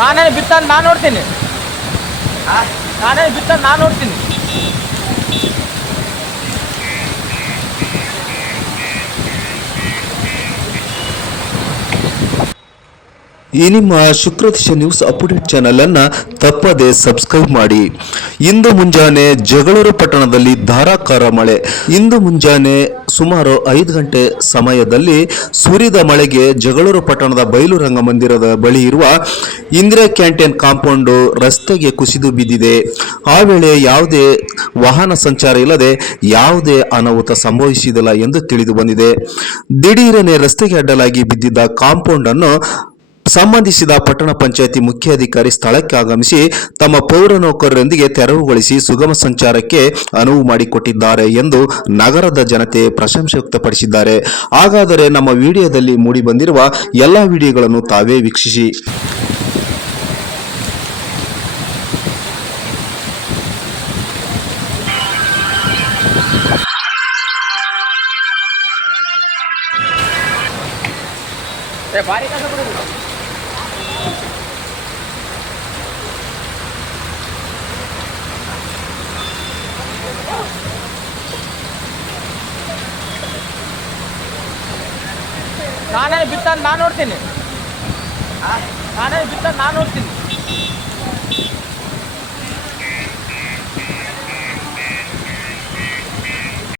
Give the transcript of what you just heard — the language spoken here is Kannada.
ನಾನೇ ಬಿತ್ತ ನಾನು ನೋಡ್ತೀನಿ. ನಾನೇ ಬಿತ್ತ ನಾನು ನೋಡ್ತೀನಿ. ಈ ನಿಮ್ಮ ಶುಕ್ರದಿಶ ನ್ಯೂಸ್ ಅಪ್ಡೇಟ್ ಚಾನೆಲ್ ಅನ್ನ ತಪ್ಪದೆ ಸಬ್ಸ್ಕ್ರೈಬ್ ಮಾಡಿ. ಇಂದು ಮುಂಜಾನೆ ಜಗಳೂರು ಪಟ್ಟಣದಲ್ಲಿ ಧಾರಾಕಾರ ಮಳೆ. ಇಂದು ಮುಂಜಾನೆ ಸುಮಾರು ಐದು ಗಂಟೆ ಸಮಯದಲ್ಲಿ ಸುರಿದ ಮಳೆಗೆ ಜಗಳೂರು ಪಟ್ಟಣದ ಬಯಲು ರಂಗಮಂದಿರದ ಬಳಿ ಇರುವ ಇಂದಿರಾ ಕ್ಯಾಂಟೀನ್ ಕಾಂಪೌಂಡು ರಸ್ತೆಗೆ ಕುಸಿದು ಬಿದ್ದಿದೆ. ಆ ವೇಳೆ ಯಾವುದೇ ವಾಹನ ಸಂಚಾರ ಇಲ್ಲದೆ ಯಾವುದೇ ಅನಾಹುತ ಸಂಭವಿಸಿದಿಲ್ಲ ಎಂದು ತಿಳಿದು ಬಂದಿದೆ. ದಿಢೀರನೆ ರಸ್ತೆಗೆ ಅಡ್ಡಲಾಗಿ ಬಿದ್ದಿದ್ದ ಕಾಂಪೌಂಡ್ ಅನ್ನು ಸಂಬಂಧಿಸಿದ ಪಟ್ಟಣ ಪಂಚಾಯಿತಿ ಮುಖ್ಯಾಧಿಕಾರಿ ಸ್ಥಳಕ್ಕೆ ಆಗಮಿಸಿ ತಮ್ಮ ಪೌರ ನೌಕರರೊಂದಿಗೆ ತೆರವುಗೊಳಿಸಿ ಸುಗಮ ಸಂಚಾರಕ್ಕೆ ಅನುವು ಮಾಡಿಕೊಟ್ಟಿದ್ದಾರೆ ಎಂದು ನಗರದ ಜನತೆ ಪ್ರಶಂಸೆ ವ್ಯಕ್ತಪಡಿಸಿದ್ದಾರೆ. ಹಾಗಾದರೆ ನಮ್ಮ ವಿಡಿಯೋದಲ್ಲಿ ಮೂಡಿ ಬಂದಿರುವ ಎಲ್ಲ ವಿಡಿಯೋಗಳನ್ನು ತಾವೇ ವೀಕ್ಷಿಸಿ. ಏ ನಾನೇ ಬಿತ್ತ ನಾನು ನೋಡ್ತೀನಿ. ನಾನೇ ಬಿತ್ತ ನಾನು ನೋಡ್ತೀನಿ.